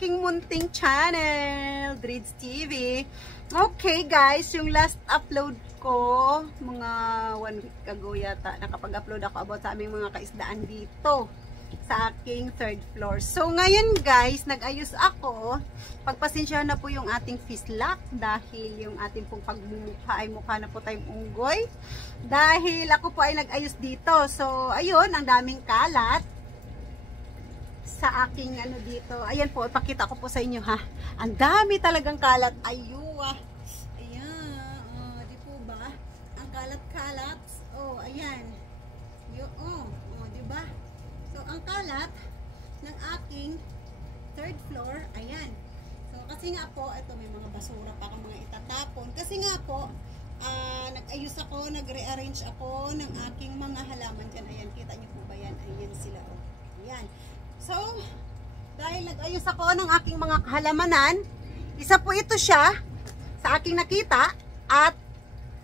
aking munting channel, Dreads TV. Okay guys, yung last upload ko, mga 1 week ago yata, nakapag-upload ako about sa aming mga kaisdaan dito sa aking 3rd floor. So ngayon guys, nag-ayos ako. Pagpasensyahan na po yung ating fislak dahil yung ating pong pagmumukha ay mukha na po tayong unggoy. Dahil ako po ay nag-ayos dito. So ayun, ang daming kalat sa aking ano dito. Ayan po, ipakita ko po sa inyo ha. Ang dami talagang kalat. Ayuwa. Ayan. Oh, di po ba? Ang kalat-kalat. Oh, ayan. Di ba? So, ang kalat ng aking 3rd floor, ayan. So, kasi nga po, ito may mga basura pa kang mga itatapon. Kasi nga po, nag-ayos ako, nag-rearrange ako ng aking mga halaman dyan. Ayan, kita nyo po ba yan? Ayan sila. Oh. Ayan. So, dahil nag-ayos ako ng aking mga halamanan, isa po ito siya sa aking nakita at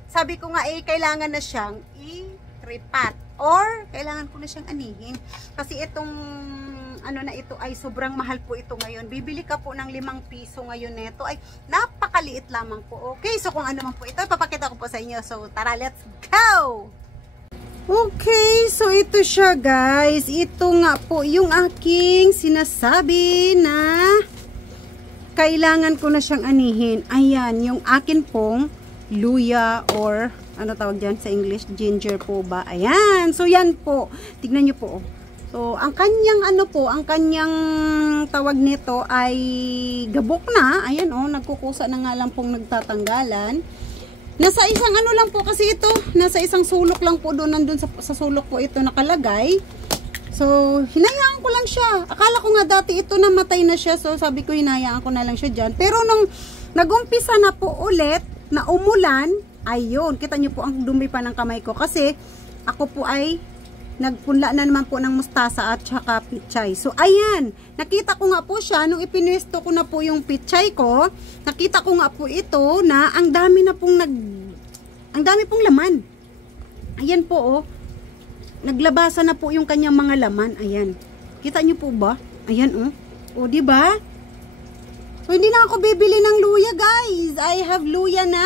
sabi ko nga kailangan na siyang i-repat or kailangan ko na siyang anihin kasi itong ano na ito ay sobrang mahal po ito ngayon. Bibili ka po ng 5 piso ngayon nito ay napakaliit lamang po. Okay, so kung ano man po ito, ipapakita ko po sa inyo. So tara, let's go! Okay, so ito siya guys. Ito nga po yung aking sinasabi na kailangan ko na siyang anihin. Ayan, yung akin pong luya or ano tawag dyan sa English? Ginger po ba? Ayan, so yan po. Tignan nyo po. So, ang kanyang ano po, ang kanyang tawag nito ay gabok na. Ayan nagkukusa na nga lang pong nagtatanggalan. Nasa isang ano lang po kasi ito, nasa isang sulok lang po doon, nandun sa sulok po ito nakalagay. So, hinayaan ko lang siya. Akala ko nga dati ito namatay na siya, so sabi ko hinayaan ko na lang siya dyan. Pero nung nagumpisa na po ulit, na umulan, ayun, kita nyo po ang dumi pa ng kamay ko kasi ako po ay nagpunla na naman po ng mustasa at saka pichay. So, ayan, nakita ko nga po siya, nung ipinwesto ko na po yung pichay ko, nakita ko nga po ito na ang dami na pong ang dami pong laman. Ayan po, naglabasa na po yung kanyang mga laman. Ayan, kita nyo po ba? Ayan, diba? So, hindi na ako bibili ng luya, guys. I have luya na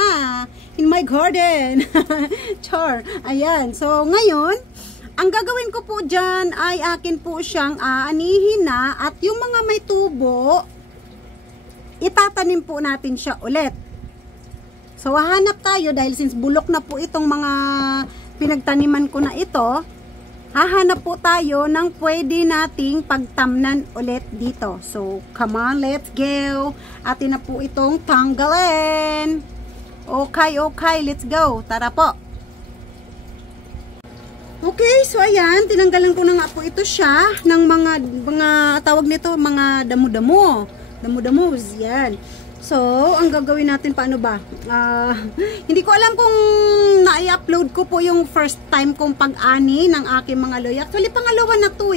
in my garden. Char. Ayan, so, ngayon, ang gagawin ko po dyan ay akin po siyang aanihin na at yung mga may tubo, itatanim po natin siya ulit. So, hahanap tayo dahil since bulok na po itong mga pinagtaniman ko na ito, hahanap po tayo ng pwede nating pagtamnan ulit dito. So, come on, let's go. Atin na po itong tanggalin. Okay, let's go. Tara po. Okay, so ayan, tinanggalan ko na nga po ito siya ng mga tawag nito, mga damo-damo. Damo-damos, yan. So, ang gagawin natin, paano ba? Hindi ko alam kung na-upload ko po yung first time kong pag-ani ng aking mga luya. Actually, pangalawa na to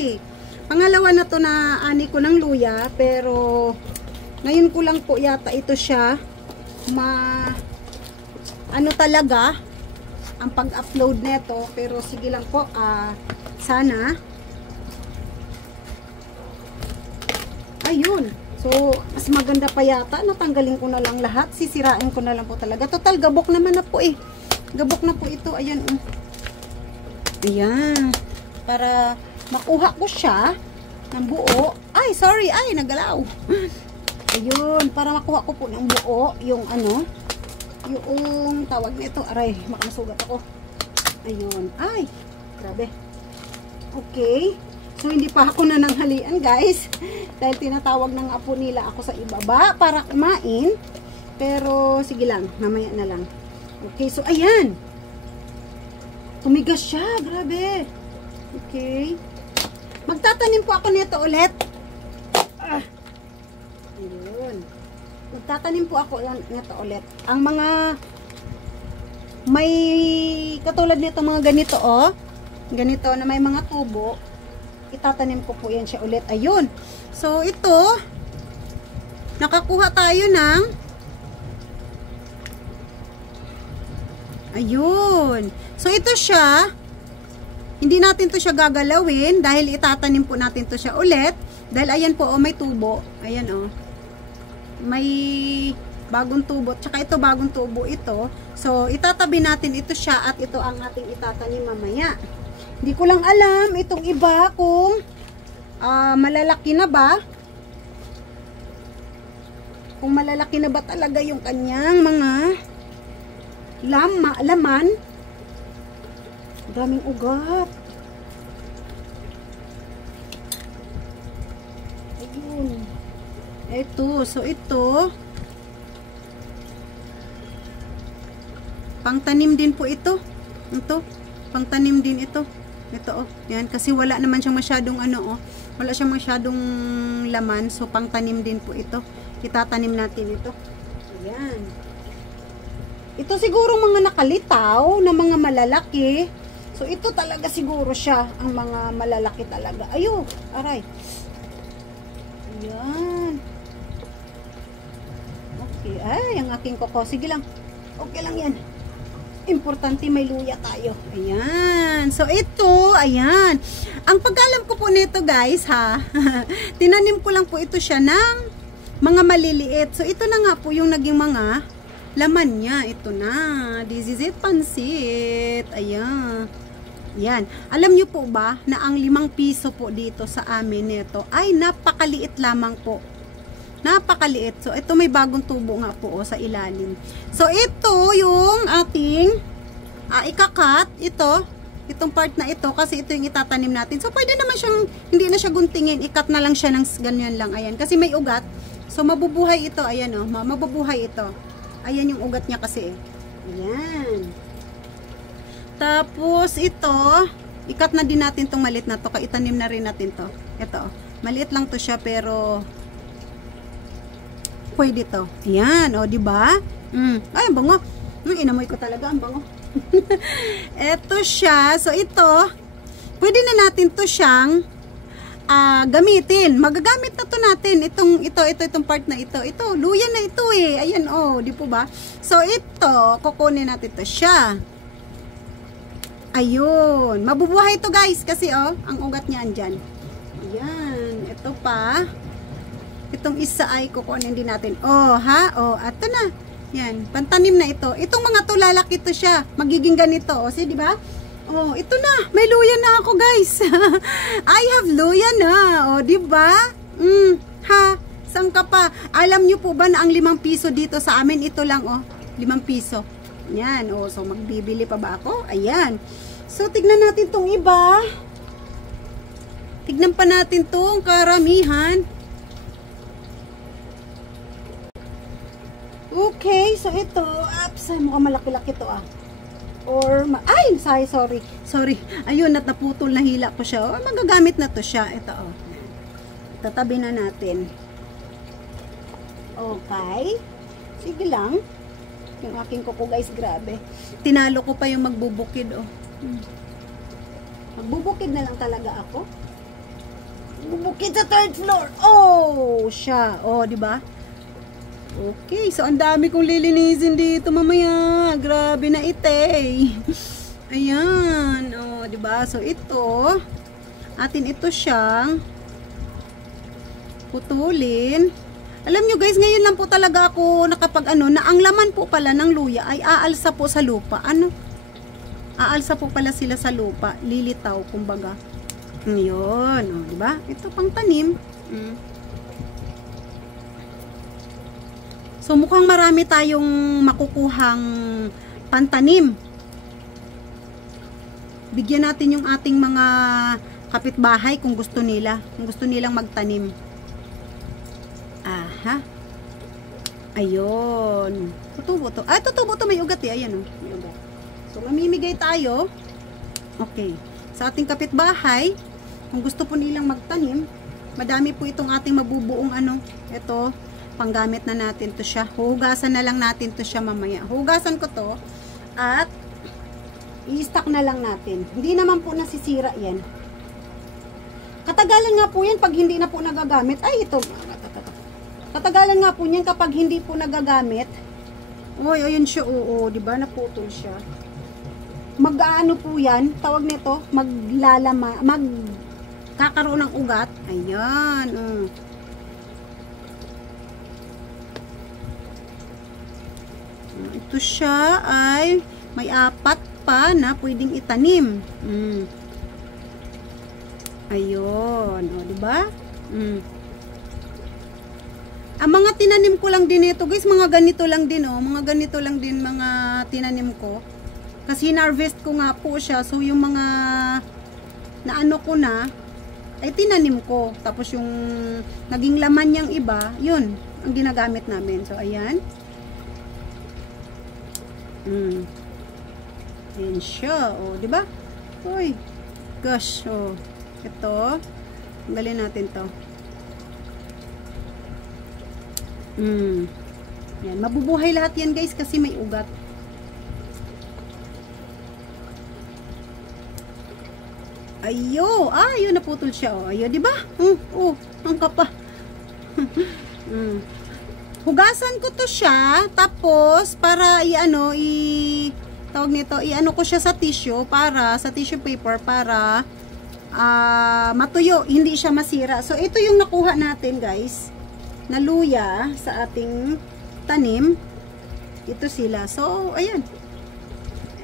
Pangalawa na to na ani ko ng luya. Pero, ngayon ko lang po yata ito siya ano talaga ang pag-upload neto, pero sige lang po, sana ayun, so mas maganda pa yata, natanggalin ko na lang lahat, sisirain ko na lang po talaga, total gabok naman na po gabok na po ito, ayan ayan, para makuha ko siya ng buo, nagalaw ayun, para makuha ko po ng buo yung yung tawag nito, aray, makamasugat ako. Ayun, grabe. Okay, so hindi pa ako nananghalian guys, dahil tinatawag ng apo nila ako sa ibaba para kumain, pero sige lang, mamaya na lang. Okay, so ayan, tumigas siya, grabe. Okay, magtatanim po ako nito ulit. Ayun, magtatanim po ako nito ulit. Ang mga may katulad nito, mga ganito ganito na may mga tubo, itatanim ko po yan siya ulit. Ayun, so ito nakakuha tayo ng ayun, so ito siya, hindi natin to siya gagalawin dahil itatanim po natin to siya ulit dahil ayan po may tubo, ayan may bagong tubo. Tsaka ito bagong tubo ito. So, itatabi natin ito siya at ito ang ating itatanim mamaya. Hindi ko lang alam itong iba kung malalaki na ba. Kung malalaki na ba talaga yung kanyang mga laman. Daming ugat. Ayun. Ito. So, ito. Pangtanim din po ito. Ito. Pangtanim din ito. Ito, oh. Yan. Kasi wala naman siyang masyadong ano, oh. Wala siyang masyadong laman. So, pangtanim din po ito. Itatanim natin ito. Ayan. Ito siguro mga nakalitaw na mga malalaki. So, ito talaga siguro siya. Ang mga malalaki talaga. Ayo, aray. Ayan. Okay. Ay, ang aking koko. Sige lang. Okay lang yan. Importante may luya tayo. Ayan. So, ito. Ayan. Ang pagkalam ko po nito, guys, ha. Tinanim ko lang po ito siya ng mga maliliit. So, ito na nga po yung naging mga laman niya. Ito na. This is it, pansit. Ayan. Yan. Alam nyo po ba na ang 5 piso po dito sa amin nito ay napakaliit lamang po. Napakaliit. So, ito may bagong tubo nga po sa ilalim. So, ito yung ating ikakat. Itong part na ito kasi ito yung itatanim natin. So, pwede naman siyang, hindi na siya guntingin. Ikat na lang siya ng ganyan lang. Ayan. Kasi may ugat. So, mabubuhay ito. Ayan o. Mabubuhay ito. Ayan yung ugat niya kasi. Ayan. Tapos, ito, ikat na din natin itong maliit na to. Kaitanim na rin natin to. Ito. Maliit lang to siya, pero pwede to. Ayan. O, diba? Ay, ang bango. Inamoy ko talaga. Ang bango. Ito siya. So, ito, pwede na natin to siyang gamitin. Magagamit na to natin. Itong part na ito. Ito, luya na ito eh. Ayan, oh, di po ba? So, ito, kukunin natin to siya. Ayun. Mabubuhay ito, guys. Kasi, oh, ang ugat niya andyan. Ayan. Ito pa. Itong isa ay kukunin din natin. Oh, ha? Oh, ato na. Yan. Pantanim na ito. Itong mga to, lalaki to siya. Magiging ganito. O, di ba? Oh, ito na. May luya na ako, guys. I have luya na. O, di ba? Ha? Saan ka pa? Alam nyo po ba na ang 5 piso dito sa amin? Ito lang, oh. 5 piso. Yan. O, so, magbibili pa ba ako? Ayan. So, tignan natin tong iba. Tignan pa natin tong karamihan. Okay, so ito, mukhang malaki-laki to Or, ay, sorry. Ayun, naputol na hila ko siya. Oh, magagamit na to siya. Ito, oh. Tatabi na natin. Okay. Sige lang. Yung aking kuko, guys, grabe. Tinalo ko pa yung magbubukid, oh. Magbubukid na lang talaga ako. Magbubukid sa 3rd floor. Oh, siya. Oh, di ba? Okay, so ang dami kong lilinisin dito mamaya. Grabe na ite. Ayan, oh, 'di ba? So ito, atin ito siyang putulin. Alam nyo guys, ngayon lang po talaga ako nakapag na ang laman po pala ng luya ay aalsa po sa lupa. Aalsa po pala sila sa lupa, lilitaw kumbaga. Ngayon, oh, 'di ba? Ito pang tanim. So, mukhang marami tayong makukuhang pantanim. Bigyan natin yung ating mga kapitbahay kung gusto nila. Kung gusto nilang magtanim. Aha. Ayun. Tutubo to. Ay, tutubo to. May ugat eh. Ayan oh. May ugat. So, mamimigay tayo. Okay. Sa ating kapitbahay, kung gusto po nilang magtanim, madami po itong ating mabubuong ito. Panggamit na natin to siya. Hugasan na lang natin to siya mamaya. Hugasan ko to at i-stack na lang natin. Hindi naman po nasisira yan. Katagalan nga po yan pag hindi na po nagagamit. Ay, ito. Katagalan nga po yan kapag hindi po nagagamit. Uy, ayun siya. Oo, diba? Naputol siya. Mag-ano po yan? Tawag nito. Magkakaroon ng ugat. Ayan. Ito siya ay may 4 pa na pwedeng itanim. Ayun. O, diba? Ang mga tinanim ko lang din ito, guys, mga ganito lang din, oh. Mga ganito lang din mga tinanim ko. Kasi harvest ko nga po siya. So, yung mga naano ko na, ay tinanim ko. Tapos yung naging laman niyang iba, yun, ang ginagamit namin. So, ayan. Ayan siya, oh, di ba? Uy, gosh, oh. Ito, tanggalin natin to. Yan, mabubuhay lahat yan, guys, kasi may ugat. Ayo, ayun, naputol siya, oh. Ayo, di ba? Oh, ang kapa. Hugasan ko to siya, tapos para tawag nito, iano ko siya sa tissue sa tissue paper para matuyo, hindi siya masira. So ito yung nakuha natin, guys, na luya sa ating tanim. Ito sila. So ayan.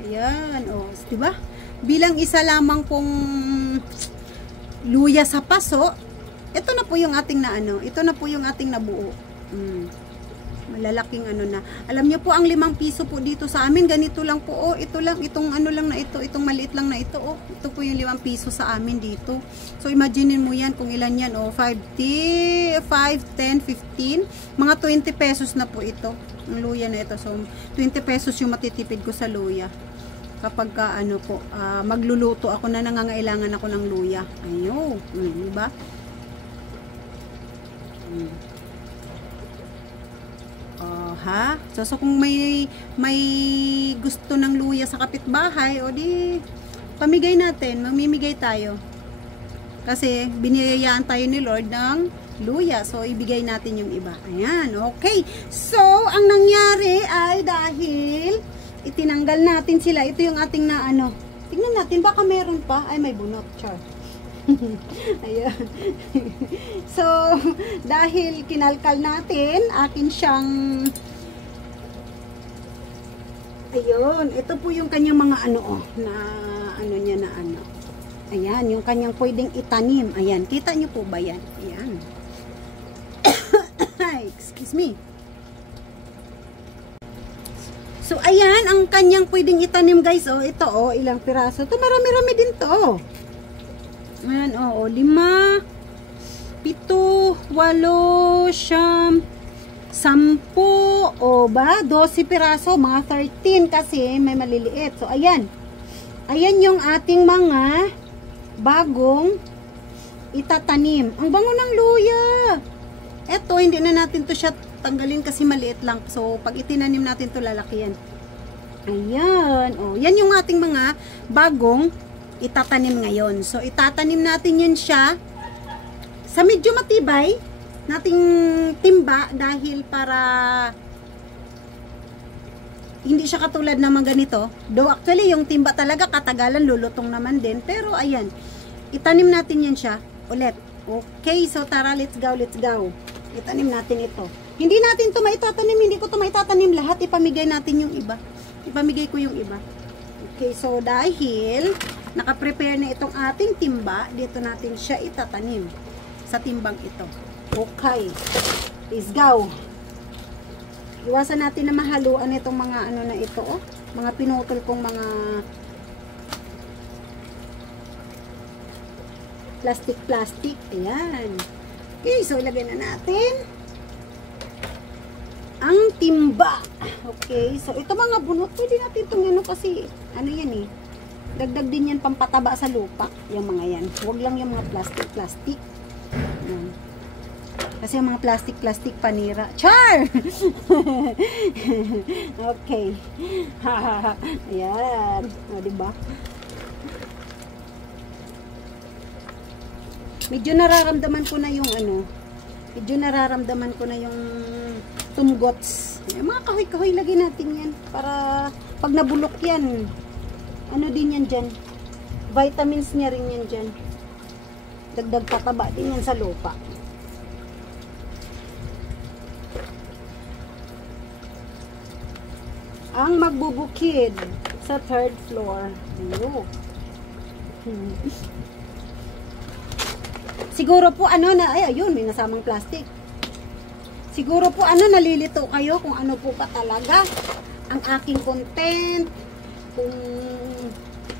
Ayan, oh, 'di ba? Bilang isa lamang pong luya sa paso, ito na po yung ating ito na po yung ating nabuo. Malalaking na. Alam niyo po, ang 5 piso po dito sa amin, ganito lang po, oh, ito lang, itong lang na ito, itong maliit lang na ito, oh, ito po yung 5 piso sa amin dito. So, imaginein mo yan, kung ilan yan, oh, 5, 10, 15, mga 20 pesos na po ito, ang luya na ito. So, 20 pesos yung matitipid ko sa luya. Kapag magluluto ako na nangangailangan ako ng luya. Ayun, diba? So kung may gusto ng luya sa kapitbahay, o di pamigay natin, mamimigay tayo. Kasi biniyayaan tayo ni Lord ng luya, so ibigay natin yung iba. Ayan, okay. So ang nangyari ay dahil itinanggal natin sila, ito yung ating tingnan natin, baka meron pa. Ay, may bunot, char. Ayan. So, dahil kinalkal natin, atin siyang ayun, ito po yung kanyang mga ayan, yung kanyang pwedeng itanim. Ayan, kita nyo po ba yan? Ayan. Excuse me. So, ayan, ang kanyang pwedeng itanim, guys. Oh, ito, oh, ilang piraso. Ito, marami-rami din to. Ayan, oh, 5, 7, 8, 9, 10, o ba? 12 piraso, mga 13 kasi may maliliit. So, ayan. Ayan yung ating mga bagong itatanim. Ang bango ng luya. Eto, hindi na natin to siya tanggalin kasi maliit lang. So, pag itinanim natin to, lalaki yan. Ayan. O, yan yung ating mga bagong itatanim ngayon. So, itatanim natin yun siya sa medyo matibay nating timba dahil para hindi siya katulad naman ganito. Though actually, yung timba talaga katagalan, lulutong naman din. Pero, ayan. Itanim natin yun siya ulit. Okay, so tara, let's go, let's go. Itanim natin ito. Hindi natin ito maitatanim, hindi ko ito maitatanim lahat. Ipamigay natin yung iba. Ipamigay ko yung iba. Okay, so dahil naka-prepare na itong ating timba, dito natin siya itatanim sa timbang ito. Okay, let's go. Iwasan natin na mahaluan itong mga na ito, oh. Mga pinutol kong mga plastic. Ayan. Okay, so ilagay na natin ang timba. Okay, so ito mga bunot, pwede natin itong kasi yan dagdag din yan pampataba sa lupa, yung mga yan. Huwag lang yung mga plastic. Yan. Kasi yung mga plastic panira. Char! Okay. Ayan. O, diba? Medyo nararamdaman ko na yung tumgots. Mga kahoy-kahoy lagay natin yan para pag nabulok yan, din yan dyan, vitamins niya rin yan dyan, dagdag pataba din yan sa lupa. ang magbubukid sa 3rd floor. Ayun. Siguro po ano na, ay ayun, may nasamang plastic. Siguro po ano, nalilito kayo kung ano po pa talaga ang aking content. Kung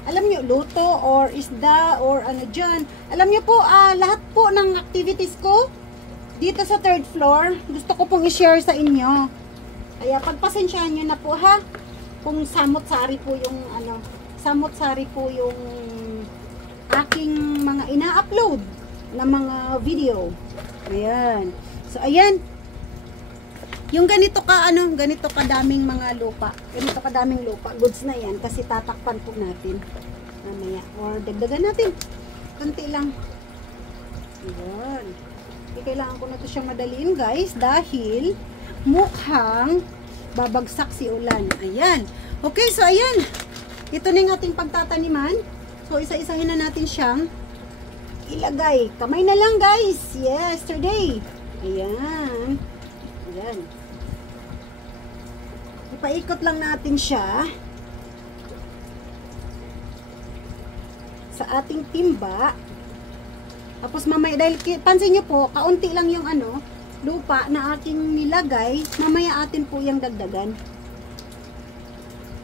alam nyo, luto or isda or ano dyan. Alam nyo po, lahat po ng activities ko dito sa 3rd floor, gusto ko pong i-share sa inyo. Kaya pagpasensyahan nyo na po ha, kung samot-sari po yung ano, samot-sari po yung aking mga ina-upload na mga video. Ayan. So, ayan. Yung ganito ka, ano, ganito kadaming mga lupa. Ganito kadaming lupa. Goods na yan kasi tatakpan po natin. Mamaya. Or dagdagan natin. Kunti lang. Ayan. Kailangan ko na ito siyang madaliin guys dahil mukhang babagsak si ulan. Ayan. Okay, so ayan. Ito na yung ating pagtataniman. So, isa-isahin na natin siyang ilagay. Kamay na lang guys. Yesterday. Ayan. Ayan. Ipaikot lang natin siya sa ating timba. Tapos mamaya, dahil pansin nyo po, kaunti lang yung ano, lupa na ating nilagay, mamaya atin po yung dagdagan.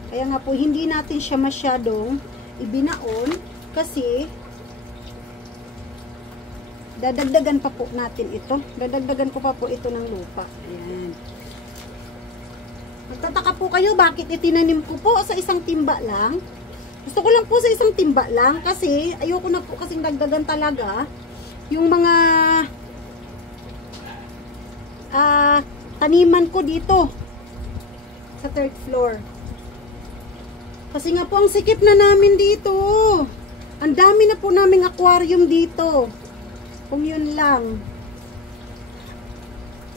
Kaya nga po, hindi natin siya masyadong ibinaon kasi dadagdagan pa po natin ito. Dadagdagan ko pa po ito ng lupa. Ayan. Magtataka po kayo bakit itinanim ko po sa isang timba lang. Gusto ko lang po sa isang timba lang kasi ayoko na po kasing dagdagan talaga yung mga taniman ko dito sa 3rd floor. Kasi nga po ang sikip na namin dito. Ang dami na po naming aquarium dito. Kung yun lang.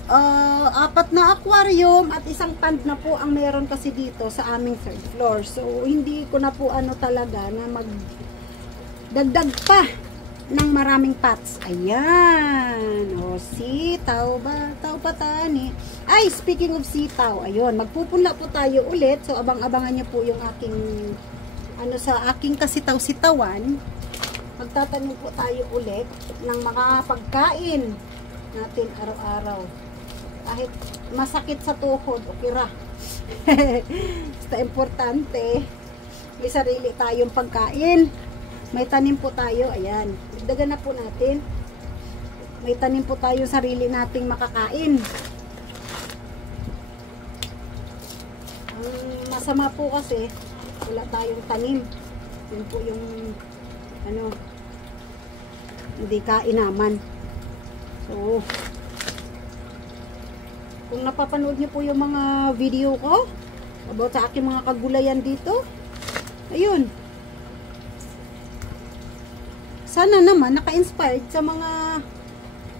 4 na aquarium at isang pond na po ang meron kasi dito sa aming 3rd floor. So, hindi ko na po ano talaga na magdagdag pa ng maraming pots. Ayan. O, sitaw ba? Tao pa tani. Ay, speaking of sitaw, ayun, magpupunla po tayo ulit. So, abang-abangan nyo po yung aking, ano sa aking kasitaw-sitawan. Magtatanim po tayo ulit ng mga pagkain natin araw-araw. Kahit masakit sa tuhod, okay ra. Basta importante, may sarili tayong pagkain. May tanim po tayo, ayan. Dagdagan na po natin. May tanim po tayo sarili nating makakain. Ang masama po kasi, wala tayong tanim. Yun po yung ano, hindi kainaman. So, kung napapanood niyo po yung mga video ko about sa aking mga kagulayan dito, ayun, sana naman naka-inspired sa mga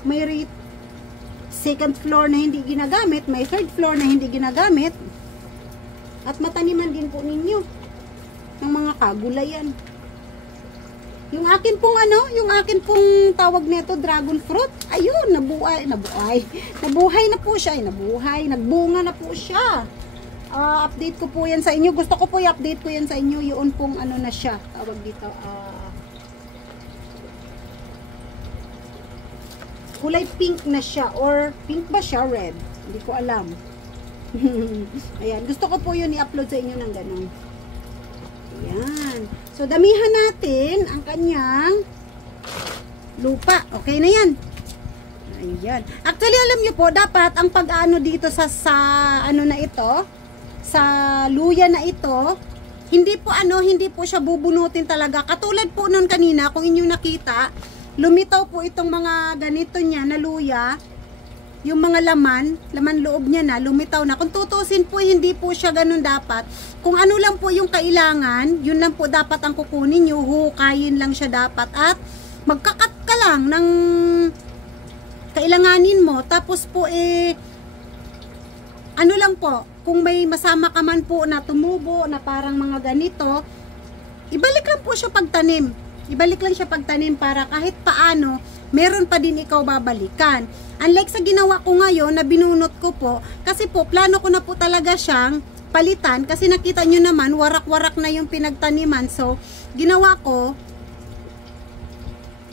may 2nd floor na hindi ginagamit, may 3rd floor na hindi ginagamit, at mataniman din po ninyo ng mga kagulayan. Yung akin pong ano, yung akin pong tawag nito dragon fruit, ayun, nabuhay na po siya, nagbunga na po siya. Update ko po yan sa inyo, gusto ko po i-update ko yan sa inyo, yun pong ano na siya, tawag dito, kulay pink na siya, or pink ba siya, red, hindi ko alam. Ayan, gusto ko po yun i-upload sa inyo ng ganun. Ayan. So, damihan natin ang kanyang lupa. Okay na yan. Ayan. Actually, alam nyo po, dapat ang pag-ano dito sa ano na ito, sa luya na ito, hindi po siya bubunutin talaga. Katulad po nun kanina, kung inyo nakita, lumitaw po itong mga ganito niya na luya. Yung mga laman loob niya na, lumitaw na. Kung tutusin po, hindi po siya ganun dapat. Kung ano lang po yung kailangan, yun lang po dapat ang kukunin nyo, hukayin lang siya dapat. At magkakat ka lang ng kailanganin mo. Tapos po ano lang po, kung may masama ka man po na tumubo, na parang mga ganito, ibalik lang po siya pagtanim. Ibalik lang siya pagtanim para kahit paano, meron pa din ikaw babalikan. Unlike sa ginawa ko ngayon na binunot ko po, kasi po plano ko na po talaga siyang palitan kasi nakita nyo naman warak-warak na yung pinagtaniman. So ginawa ko,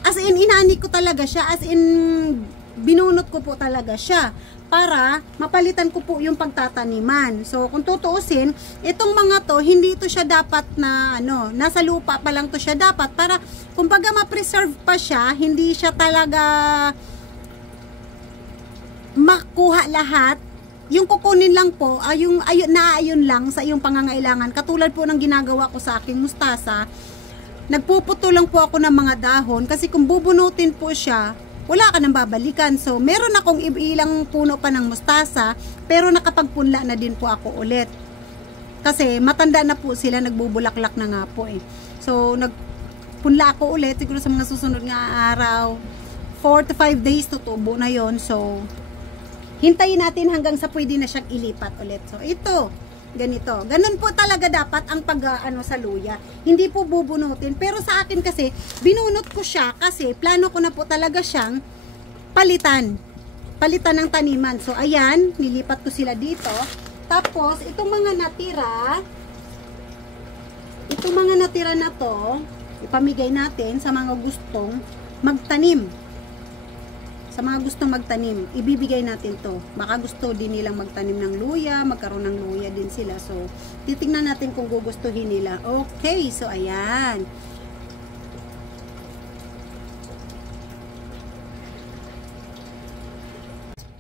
as in inani ko talaga siya, as in binunot ko po talaga siya para mapalitan ko po yung pagtataniman. So kung tutuusin, itong mga to, hindi ito siya dapat na ano, nasa lupa pa lang to siya dapat para kumbaga ma-preserve pa siya, hindi siya talaga makuha lahat. Yung kukunin lang po ay yung naayon lang sa iyong pangangailangan. Katulad po ng ginagawa ko sa aking mustasa, nagpuputo lang po ako ng mga dahon kasi kung bubunutin po siya, wala ka nang babalikan. So, meron akong ilang puno pa ng mustasa, pero nakapagpunla na din po ako ulit. Kasi, matanda na po sila, nagbubulaklak na nga po eh. So, nagpunla ako ulit, siguro sa mga susunod nga araw, 4 to 5 days tutubo na yon. So, hintayin natin hanggang sa pwede na siyang ilipat ulit. So, ito, ganito. Ganun po talaga dapat ang pag-ano sa luya. Hindi po bubunutin. Pero sa akin kasi, binunot ko siya kasi plano ko na po talaga siyang palitan. Palitan ng taniman. So, ayan, nilipat ko sila dito. Tapos, itong mga natira na to, ipamigay natin sa mga gustong magtanim. Sa mga gustong magtanim, ibibigay natin to. Baka gusto din nilang magtanim ng luya, magkaroon ng luya din sila. So, titingnan natin kung gugustuhin nila. Okay, so ayan.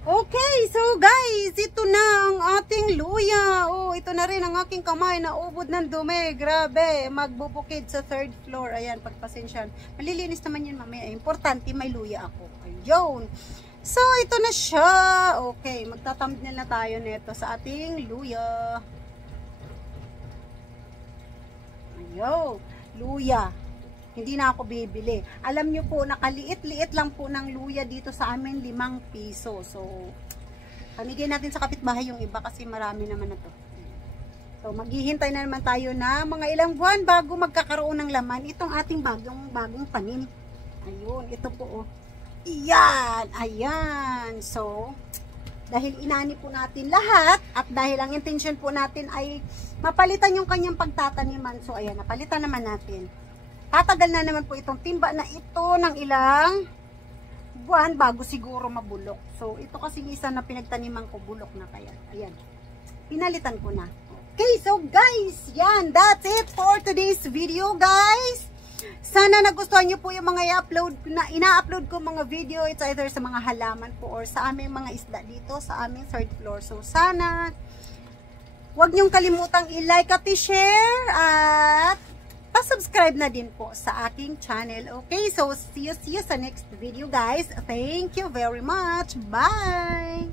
Okay, so guys, ito na ang ating luya. Oh, ito na rin ang aking kamay na ubod ng dumi. Grabe, magbubukid sa 3rd floor. Ayan, pagpasensyan. Malilinis naman yun mamaya. Importante, may luya ako. Ayun. So, ito na siya. Okay, magta-thumbnail na tayo nito sa ating luya. Ayun, luya. Hindi na ako bibili. Alam nyo po, nakaliit-liit lang po ng luya dito sa amin, 5 piso. So, pamigay natin sa kapitbahay yung iba kasi marami naman na to. So, maghihintay na naman tayo na mga ilang buwan bago magkakaroon ng laman itong ating bagong tanim. Ayun, ito po oh. Iyan, ayan. So, dahil inani po natin lahat at dahil ang intention po natin ay mapalitan yung kanyang pagtataniman. So, ayan, napalitan naman natin. Tatagal na naman po itong timba na ito ng ilang buwan bago siguro mabulok. So, ito kasi isa na pinagtaniman ko, bulok na kaya. Ayan. Pinalitan ko na. Okay, so guys, yan. That's it for today's video, guys. Sana nagustuhan nyo po yung mga ina-upload ko mga video. It's either sa mga halaman po or sa aming mga isda dito sa aming 3rd floor. So, sana huwag nyong kalimutang i-like at i-share at pa-subscribe na din po sa aking channel. Okay, so see you sa next video, guys. Thank you very much. Bye!